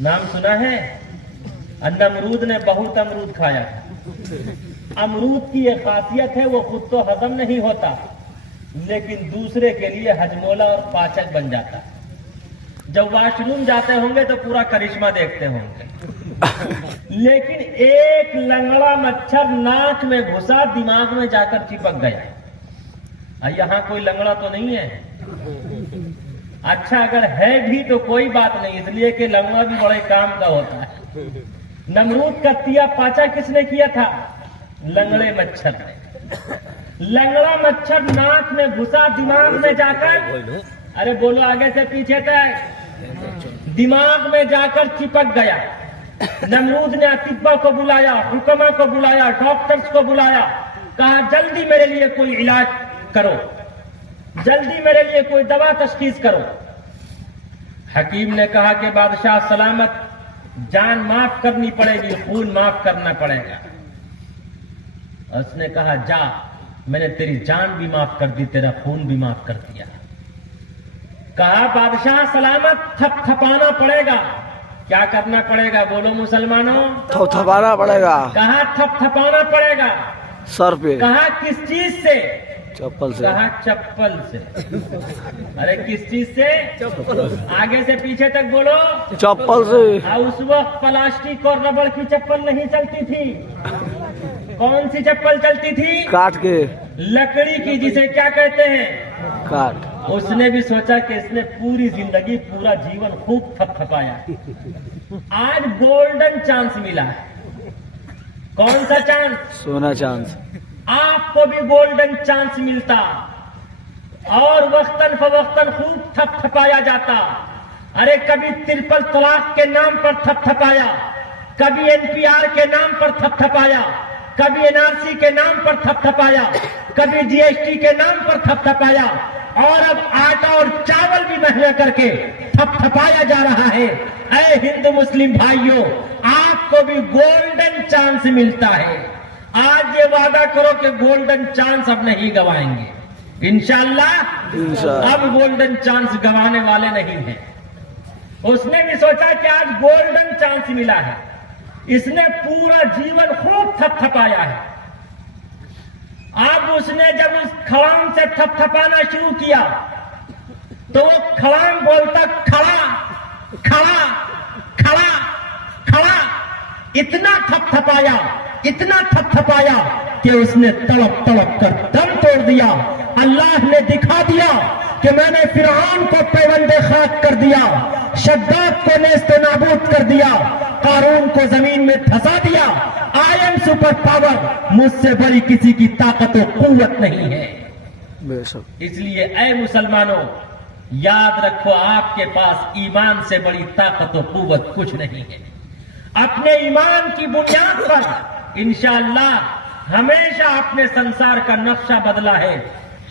नाम सुना है? नमरूद ने बहुत अमरूद खाया। अमरूद की एक खासियत है, वो खुद तो हजम नहीं होता, लेकिन दूसरे के लिए हजमोला और पाचक बन जाता। जब वॉशरूम जाते होंगे तो पूरा करिश्मा देखते होंगे। लेकिन एक लंगड़ा मच्छर नाक में घुसा, दिमाग में जाकर चिपक गया। यहाँ कोई लंगड़ा तो नहीं है? अच्छा, अगर है भी तो कोई बात नहीं, इसलिए कि लंगड़ा भी बड़े काम का होता है। नमरूद का तिया पाचा किसने किया था? लंगड़े मच्छर ने। लंगड़ा मच्छर नाक में घुसा, दिमाग में जाकर, अरे बोलो आगे से पीछे तक, दिमाग में जाकर चिपक गया। नमरूद ने अतिब्बा को बुलाया, हुक्मा को बुलाया, डॉक्टर्स को बुलाया, कहा जल्दी मेरे लिए कोई इलाज करो, जल्दी मेरे लिए कोई दवा तशखीस करो। हकीम ने कहा कि बादशाह सलामत, जान माफ करनी पड़ेगी, खून माफ करना पड़ेगा। उसने कहा जा, मैंने तेरी जान भी माफ कर दी, तेरा खून भी माफ कर दिया। कहा बादशाह सलामत, थपथपाना पड़ेगा। क्या करना पड़ेगा बोलो मुसलमानों? थपथपाना पड़ेगा। कहा थपथपाना पड़ेगा? सर पे। कहा किस चीज से? चप्पल से। कहा चप्पल से। अरे किस चीज से? आगे से पीछे तक बोलो। चप्पल से। उस वक्त प्लास्टिक और रबड़ की चप्पल नहीं चलती थी। कौन सी चप्पल चलती थी? काट के। लकड़ी की, जिसे क्या कहते हैं? काट। उसने भी सोचा कि इसने पूरी जिंदगी, पूरा जीवन खूब थपथपाया, आज गोल्डन चांस मिला है। कौन सा चांस? सोना चांस। आपको भी गोल्डन चांस मिलता और वक्तन फवक्तन खूब थपथपाया जाता। अरे कभी ट्रिपल तलाक के नाम पर थपथपाया, कभी एनपीआर के नाम पर थपथपाया, कभी एनआरसी के नाम पर थपथपाया, कभी जीएसटी के नाम पर थपथपाया, और अब आटा और चावल भी महंगा करके थपथपाया जा रहा है। ऐ हिंदू मुस्लिम भाइयों, आपको भी गोल्डन चांस मिलता है। आज ये वादा करो कि गोल्डन चांस अब नहीं गवाएंगे। इंशाअल्लाह अब गोल्डन चांस गवाने वाले नहीं हैं। उसने भी सोचा कि आज गोल्डन चांस मिला है, इसने पूरा जीवन खूब थपथपाया है। अब उसने जब उस खड़ाम से थपथपाना शुरू किया तो वो खड़ाम बोलता खड़ा खड़ा खड़ा खड़ा, इतना थपथपाया, इतना थपथपाया कि उसने तड़प तड़प कर दम तोड़ दिया। अल्लाह ने दिखा दिया कि मैंने फिरौन को पैबंदे खाक कर दिया, शद्दाद को नेस्त नाबूद कर दिया, कारून को जमीन में धंसा दिया। आई एम सुपर पावर, मुझसे बड़ी किसी की ताकत और कुव्वत नहीं है। इसलिए ऐ मुसलमानों, याद रखो, आपके पास ईमान से बड़ी ताकत और कुव्वत कुछ नहीं है। अपने ईमान की बुनियाद पर इंशाअल्लाह हमेशा अपने संसार का नक्शा बदला है,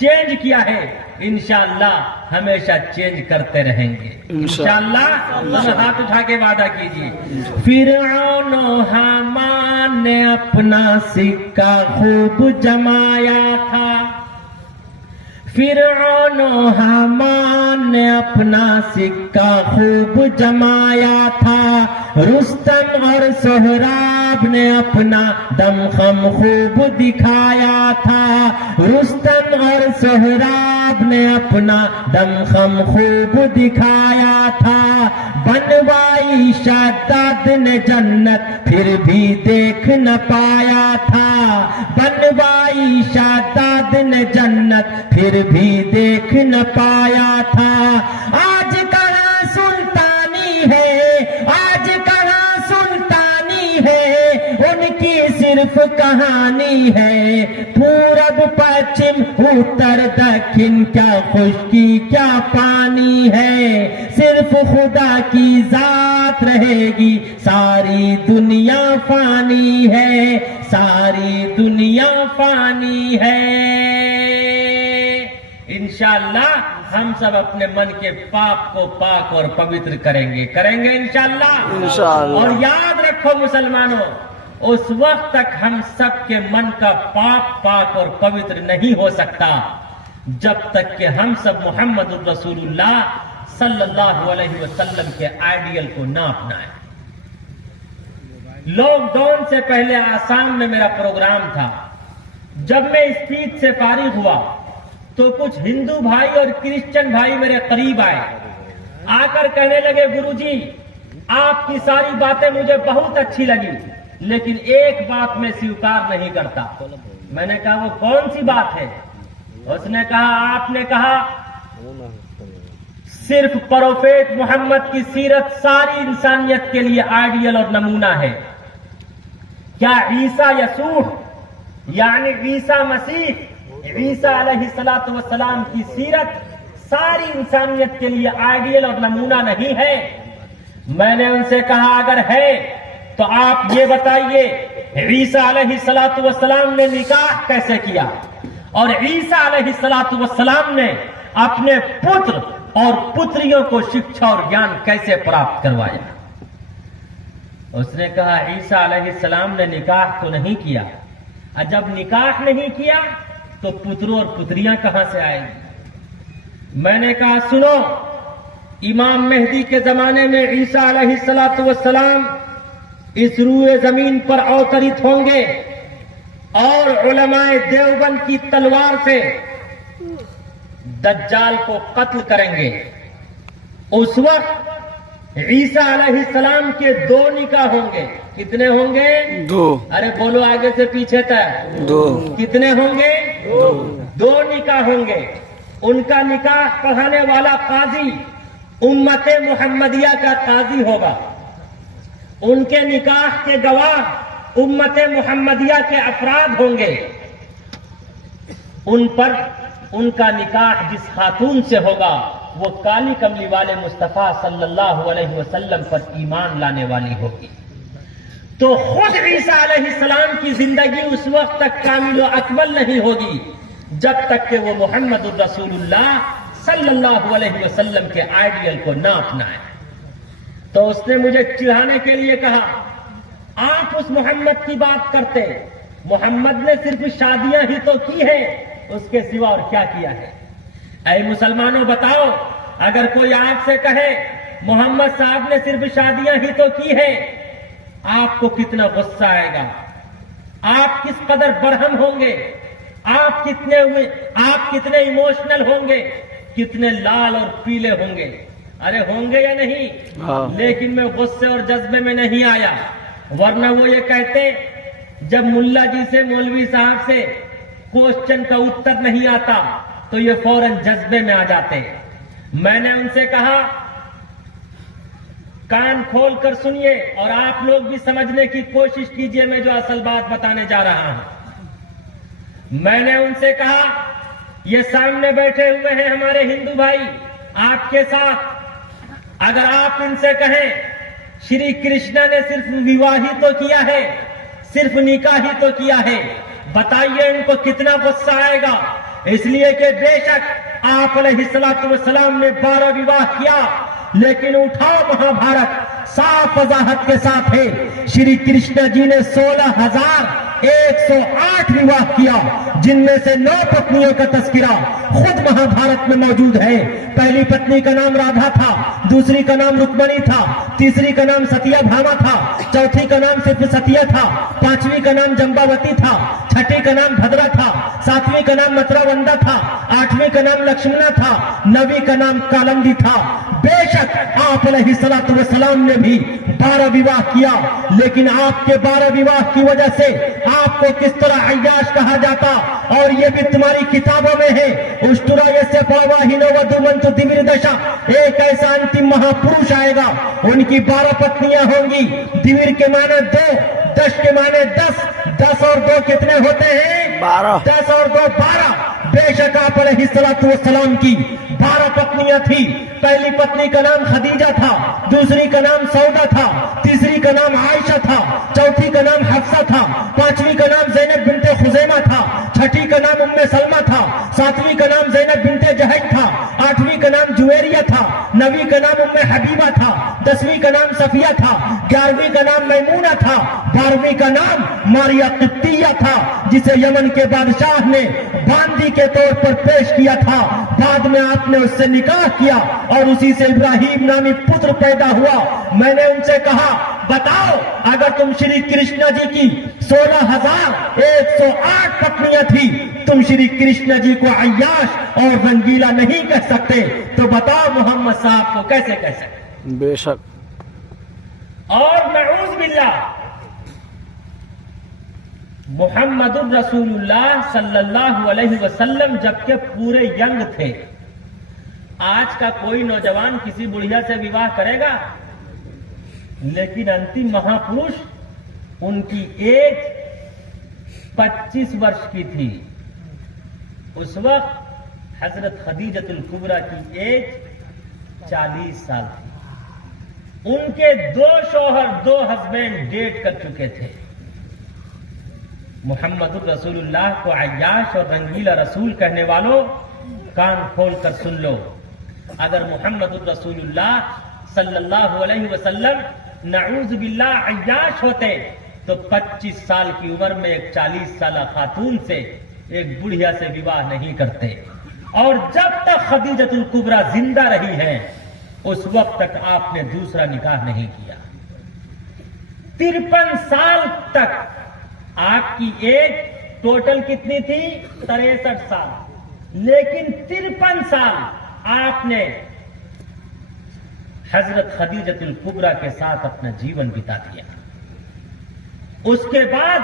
चेंज किया है, इंशाअल्लाह हमेशा चेंज करते रहेंगे। इंशाअल्लाह हाथ उठा के वादा कीजिए। फिरौन हामान ने अपना सिक्का खूब जमाया था, फिरौन हामान ने अपना सिक्का खूब जमाया था, रुस्तम और सोहराब ने अपना दमखम खूब दिखाया था, रुस्तम और सोहराब ने अपना दमखम खूब दिखाया था। बनवाई शद्दाद ने जन्नत फिर भी देख न पाया था, बनवाई शद्दाद ने जन्नत फिर भी देख न पाया था। आज कहाँ सुल्तानी है, आज कहाँ सुल्तानी है, उनकी सिर्फ कहानी है। पूरब पश्चिम उत्तर दक्षिण, क्या खुशकी क्या पानी है, सिर्फ खुदा की जात रहेगी, सारी दुनिया फानी है, सारी दुनिया फानी है। इंशाअल्लाह हम सब अपने मन के पाप को पाक और पवित्र करेंगे, करेंगे इंशाअल्लाह। और याद रखो मुसलमानों, उस वक्त तक हम सब के मन का पाप पाक और पवित्र नहीं हो सकता जब तक कि हम सब मोहम्मद रसूलुल्लाह सल्लल्लाहु अलैहि वसल्लम के आइडियल को ना अपनाए। लॉकडाउन से पहले आसाम में मेरा प्रोग्राम था। जब मैं स्पीच से फारिग हुआ तो कुछ हिंदू भाई और क्रिश्चियन भाई मेरे करीब आए, आकर कहने लगे, गुरुजी आपकी सारी बातें मुझे बहुत अच्छी लगी, लेकिन एक बात मैं स्वीकार नहीं करता। मैंने कहा वो कौन सी बात है? उसने कहा आपने कहा सिर्फ प्रोफेट मोहम्मद की सीरत सारी इंसानियत के लिए आइडियल और नमूना है। क्या ईसा यसूह यानी ईसा मसीह, ईसा अलैहिस्सलातु वस्सलाम की सीरत सारी इंसानियत के लिए आइडियल और नमूना नहीं है? मैंने उनसे कहा अगर है तो आप ये बताइए, ईसा अलैहिस्सलातु वस्सलाम ने निकाह कैसे किया और ईसा अलैहिस्सलातु वस्सलाम ने अपने पुत्र और पुत्रियों को शिक्षा और ज्ञान कैसे प्राप्त करवाया? उसने कहा ईसा अलैहिस्सलाम ने निकाह तो नहीं किया, और जब निकाह नहीं किया तो पुत्रों और पुत्रियां कहां से आएंगी? मैंने कहा सुनो, इमाम मेहदी के जमाने में ईसा अलैहिस्सलातु वस्सलाम इस रूए जमीन पर अवतरित होंगे और उलमाए देवबंद की तलवार से दज्जाल को कत्ल करेंगे। उस वक्त ईसा अलैहिस्सलाम के 2 निकाह होंगे। कितने होंगे? 2। अरे बोलो आगे से पीछे तक। 2। कितने होंगे? 2 निकाह होंगे। उनका निकाह पढ़ाने वाला काजी उम्मते मुहम्मदिया का काजी होगा। उनके निकाह के गवाह उम्मते मुहम्मदिया के अफराद होंगे। उन पर उनका निकाह जिस खातून से होगा वो काली कमली वाले मुस्तफा सल्लल्लाहु अलैहि वसल्लम पर ईमान लाने वाली होगी। तो खुद ईसा अलैहिस्सलाम की जिंदगी उस वक्त तक कामिल व अकमल नहीं होगी जब तक कि वो मुहम्मदुर रसूलुल्लाह सल्लल्लाहु अलैहि वसल्लम के आइडियल को ना अपनाए। तो उसने मुझे चिढ़ाने के लिए कहा, आप उस मोहम्मद की बात करते, मोहम्मद ने सिर्फ शादियां ही तो की है, उसके सिवा और क्या किया है? ऐ मुसलमानों बताओ, अगर कोई आपसे कहे मोहम्मद साहब ने सिर्फ शादियां ही तो की है, आपको कितना गुस्सा आएगा, आप किस कदर बरहम होंगे, आप कितने इमोशनल होंगे, कितने लाल और पीले होंगे। अरे होंगे या नहीं? लेकिन मैं गुस्से और जज्बे में नहीं आया, वरना वो ये कहते जब मुल्ला जी से, मौलवी साहब से क्वेश्चन का उत्तर नहीं आता तो ये फौरन जज्बे में आ जाते। मैंने उनसे कहा कान खोल कर सुनिए और आप लोग भी समझने की कोशिश कीजिए मैं जो असल बात बताने जा रहा हूं। मैंने उनसे कहा ये सामने बैठे हुए हैं हमारे हिंदू भाई आपके साथ, अगर आप इनसे कहें श्री कृष्ण ने सिर्फ विवाह ही तो किया है, सिर्फ निकाह ही तो किया है, बताइए इनको कितना गुस्सा आएगा। इसलिए कि बेशक आप अलैहिस्सलातु वस्सलाम ने 12 विवाह किया, लेकिन उठाओ महाभारत साफ वजाहत के साथ है, श्री कृष्ण जी ने 16,108 विवाह किया, जिनमें से 9 पत्नियों का तस्करा खुद महाभारत में मौजूद है। पहली पत्नी का नाम राधा था, दूसरी का नाम रुक्मणी था, तीसरी का नाम सत्यभामा था, चौथी का नाम सिर्फ सतिया था, पांचवी का नाम जंबावती था, छठी का नाम भद्रा था, सातवीं का नाम मथुरावंदा था, आठवीं का नाम लक्ष्मणा था, नवीं का नाम कालंदी था। बेशक आप अलैहिस्सलातु वस्सलाम ने भी 12 विवाह किया, लेकिन आपके 12 विवाह की वजह से आपको किस तरह अय्याश कहा जाता, और ये भी तुम्हारी किताबों में है। उष्टुरा यस्य पावाहिनो वधुमंतु दिव्य दशा, एक ऐसा अंतिम महापुरुष आएगा, उनकी 12 पत्नियां होंगी। दिव्य के माने 2, दश के माने 10, 10 और 2 कितने होते हैं? 12। 10 और 2 12। बेशक आप अलैहिस्सलातु वस्सलाम की 12 पत्नियां थी। पहली पत्नी का नाम खदीजा था, दूसरी का नाम सौदा था, तीसरी का नाम आयशा था, चौथी का नाम हफ्सा था, पांचवी का नाम ज़ैनब बिनते खुज़ैमा था, छठी का नाम उम्मे सलमा था, सातवीं का नाम ज़ैनब बिनते जहश था, आठवीं का नाम जुवेरिया था, 9वीं का नाम उम्मे हबीबा था, 10वीं का नाम सफिया था, 11वीं का नाम मैमूना था, 12वीं का नाम मारिया किप्तिया था, जिसे यमन के बादशाह ने बांदी के तौर पर पेश किया था। बाद में आपने उससे निकाह किया और उसी से इब्राहिम नामी पुत्र पैदा हुआ। मैंने उनसे कहा, बताओ अगर तुम श्री कृष्ण जी की 16,108 पत्नियां थी, तुम श्री कृष्ण जी को अय्याश और रंगीला नहीं कह सकते, तो बताओ मोहम्मद साहब को कैसे कह सकते? बेशक। और नऊज़ बिल्लाह, मुहम्मदुर रसूलुल्लाह सल्लल्लाहु अलैहि वसल्लम जबकि पूरे यंग थे। आज का कोई नौजवान किसी बुढ़िया से विवाह करेगा, लेकिन अंतिम महापुरुष उनकी एज 25 वर्ष की थी। उस वक्त हजरत खदीजतुल कुबरा की एज 40 साल थी। उनके 2 शौहर, 2 हस्बैंड डेट कर चुके थे। मुहम्मदुर रसूलुल्लाह को अय्याश और रंगीला रसूल कहने वालों, कान खोल कर सुन लो। अगर मुहम्मदुर रसूलुल्लाह सल्लल्लाहु अलैहि वसल्लम नऊज़ बिल्लाह अय्याश होते, तो 25 साल की उम्र में एक 40 साल खातून से, एक बुढ़िया से विवाह नहीं करते। और जब तक खदीजतुल कुबरा जिंदा रही हैं, उस वक्त तक आपने दूसरा निकाह नहीं किया। 53 साल तक आपकी एज टोटल कितनी थी? 63 साल। लेकिन 53 साल आपने हजरत खदीजतुल कुबरा के साथ अपना जीवन बिता दिया। उसके बाद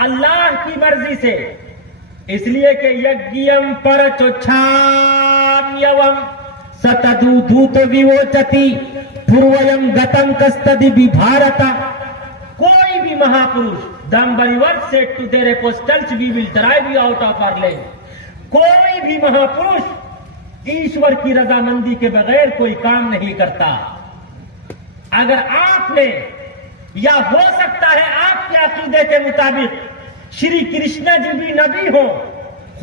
अल्लाह की मर्जी से, इसलिए कि यज्ञम पर चोच्छाम्यवम सतदू धूत विवोचति पूर्वयम गतम कस्तदि विभारता। कोई भी महापुरुष, दम बरीवर्स said to their apostles, we will drive you out of our land. कोई भी महापुरुष ईश्वर की रजामंदी के बगैर कोई काम नहीं करता। अगर आपने, या हो सकता है आपके अकीदे के मुताबिक श्री कृष्ण जी भी नबी हो,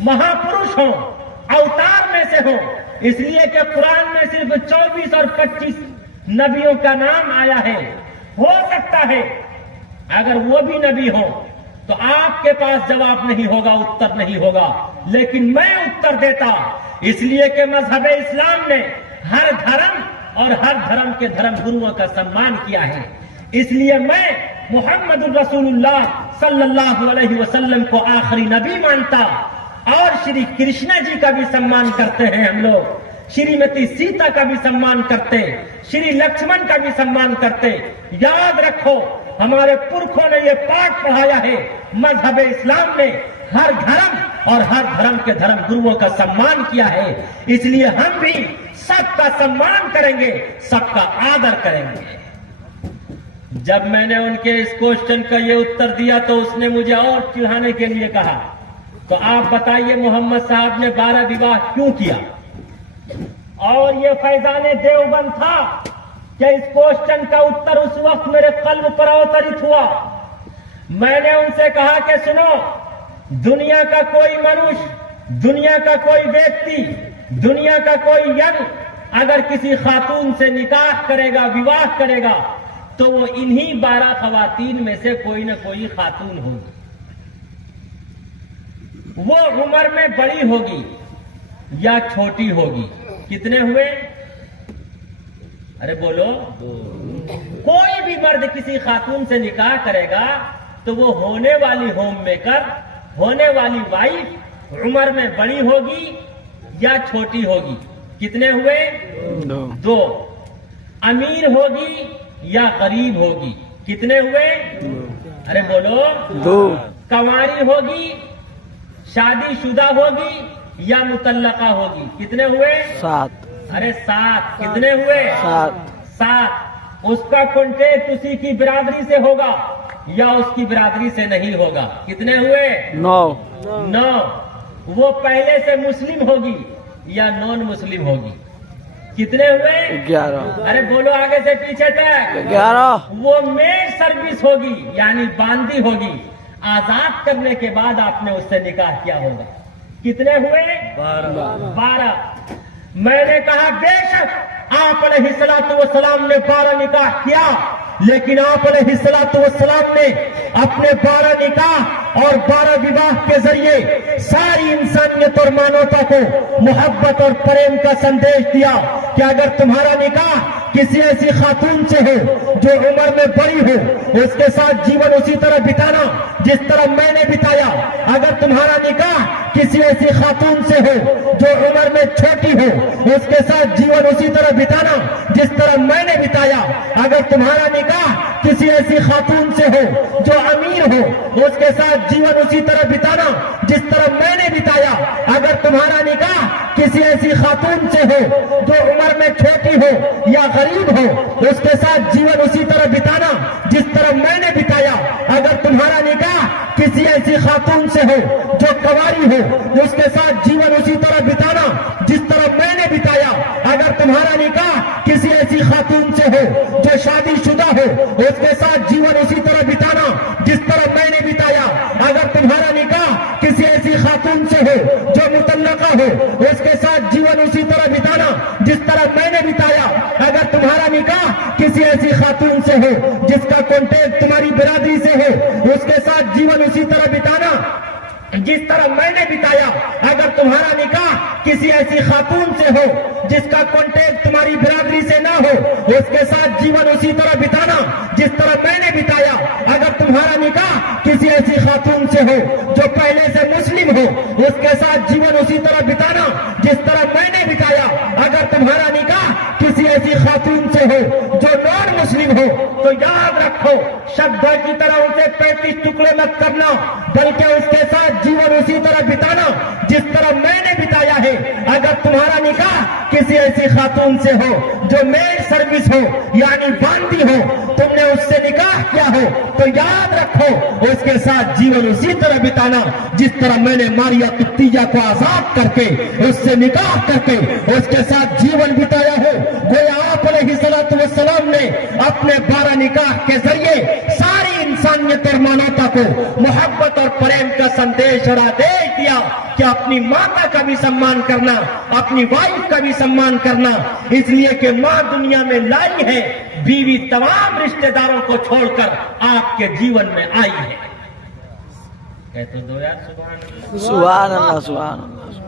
महापुरुष हो, अवतार में से हो, इसलिए कि कुरान में सिर्फ 24 और 25 नबियों का नाम आया है। हो सकता है अगर वो भी नबी हो तो आपके पास जवाब नहीं होगा, उत्तर नहीं होगा, लेकिन मैं उत्तर देता, इसलिए कि मजहब इस्लाम ने हर धर्म और हर धर्म के धर्म गुरुओं का सम्मान किया है। इसलिए मैं मुहम्मदुर रसूलुल्लाह सल्लल्लाहु अलैहि वसल्लम को आखिरी नबी मानता। और श्री कृष्ण जी का भी सम्मान करते हैं हम लोग, श्रीमती सीता का भी सम्मान करते, श्री लक्ष्मण का भी सम्मान करते। याद रखो, हमारे पुरखों ने ये पाठ पढ़ाया है, मजहब इस्लाम ने हर धर्म और हर धर्म के धर्म गुरुओं का सम्मान किया है। इसलिए हम भी सबका सम्मान करेंगे, सबका आदर करेंगे। जब मैंने उनके इस क्वेश्चन का ये उत्तर दिया तो उसने मुझे और चिढ़ाने के लिए कहा, तो आप बताइए मुहम्मद साहब ने 12 विवाह क्यों किया? और ये फैजाने देवबंद था कि इस क्वेश्चन का उत्तर उस वक्त मेरे कल्ब पर अवतरित हुआ। मैंने उनसे कहा कि सुनो, दुनिया का कोई मनुष्य, दुनिया का कोई व्यक्ति, दुनिया का कोई यंग अगर किसी खातून से निकाह करेगा, विवाह करेगा, तो वो इन्हीं 12 खवातीन में से कोई न कोई खातून होगी। वो उम्र में बड़ी होगी या छोटी होगी। कितने हुए? अरे बोलो। कोई भी मर्द किसी खातून से निकाह करेगा तो वो होने वाली होम मेकर, होने वाली वाइफ उम्र में बड़ी होगी या छोटी होगी। कितने हुए? 2। अमीर होगी या गरीब होगी। कितने हुए? अरे बोलो। 2। कंवारी होगी, शादीशुदा होगी या मुतल्लका होगी। कितने हुए? 7। अरे 7। कितने हुए? 7। उसका कॉन्टेक्ट उसी की बिरादरी से होगा या उसकी बिरादरी से नहीं होगा। कितने हुए? 9। वो पहले से मुस्लिम होगी या नॉन मुस्लिम होगी। कितने हुए? 11। अरे बोलो आगे से पीछे तक। 11। वो मेड सर्विस होगी यानी बांदी होगी। आजाद करने के बाद आपने उससे निकाह किया होगा। कितने हुए? 12। मैंने कहा बेशक आप अलैहिस्सलातु वस्सलाम ने 12 निकाह किया, लेकिन आप अलैहिस्सलातु वस्सलाम ने अपने 12 निकाह और 12 विवाह के जरिए सारी इंसानियत और मानवता को मोहब्बत और प्रेम का संदेश दिया कि अगर तुम्हारा निकाह किसी ऐसी खातून से हो जो उम्र में बड़ी हो, उसके साथ जीवन उसी तरह बिताना जिस तरह मैंने बिताया। अगर तुम्हारा निकाह किसी ऐसी खातून से हो जो उम्र में छोटी हो, उसके साथ जीवन उसी तरह बिताना जिस तरह मैंने बिताया। अगर तुम्हारा निकाह किसी ऐसी खातून से हो जो अमीर हो, उसके साथ जीवन उसी तरह बिताना जिस तरह मैंने बिताया। अगर तुम्हारा निकाह किसी ऐसी खातून से हो जो उम्र में छोटी हो या गरीब हो, उसके साथ जीवन उसी तरह बिताना जिस तरह मैंने बिताया। अगर तुम्हारा निकाह किसी ऐसी खातून से हो जो कवारी हो, उसके साथ जीवन उसी तरह बिताना जिस तरह मैंने बिताया। अगर तुम्हारा निकाह किसी ऐसी खातून से हो जो शादीशुदा हो, उसके साथ जीवन उसी तरह बिताना जिस तरह मैंने बिताया। अगर तुम्हारा निकाह किसी ऐसी खातून से हो जो मुतल्लका हो, उसके साथ जीवन उसी तरह बिताना जिस तरह मैंने बिताया। अगर तुम्हारा निकाह किसी ऐसी खातून से हो जिसका कॉन्टेक्ट तुम्हारी बिरादरी से हो, उसके साथ जीवन उसी तरह बिताना जिस तरह मैंने बिताया। अगर तुम्हारा निकाह किसी ऐसी खातून से हो जिसका कॉन्टेक्ट तुम्हारी बिरादरी से ना हो, उसके साथ जीवन उसी तरह बिताना जिस तरह मैंने बिताया। अगर तुम्हारा निकाह किसी ऐसी खातून से हो जो पहले से मुस्लिम हो, उसके साथ जीवन उसी तरह बिताना जिस तरह मैंने बिताया। अगर तुम्हारा निकाह किसी ऐसी खातून से हो जो नॉन मुस्लिम हो, तो याद रखो शब्द की तरह उसे 35 टुकड़े मत करना, बल्कि उसके साथ जीवन उसी तरह बिताना जिस तरह मैंने बिताया है। अगर तुम्हारा निकाह किसी ऐसी खातून से हो जो मेड सर्विस हो यानी बांदी हो, तुमने उससे निकाह किया हो, तो याद रखो उसके साथ जीवन उसी तरह बिताना जिस तरह मैंने मारिया कुत्तिया को आजाद करके उससे निकाह करके उसके साथ जीवन बिताया हो। गोया आप अलैहिस्सलातु वस्सलाम ने अपने 12 निकाह के जरिए सारी इंसानियत और मानवता को मोहब्बत और प्रेम का संदेश और आदेश दिया कि अपनी माता का भी सम्मान करना, अपनी वाइफ का भी सम्मान करना, इसलिए कि माँ दुनिया में लाई है, बीवी तमाम रिश्तेदारों को छोड़कर आपके जीवन में आई है। कहते दो यार सुभान अल्लाह। सुभान अल्लाह, सुभान अल्लाह।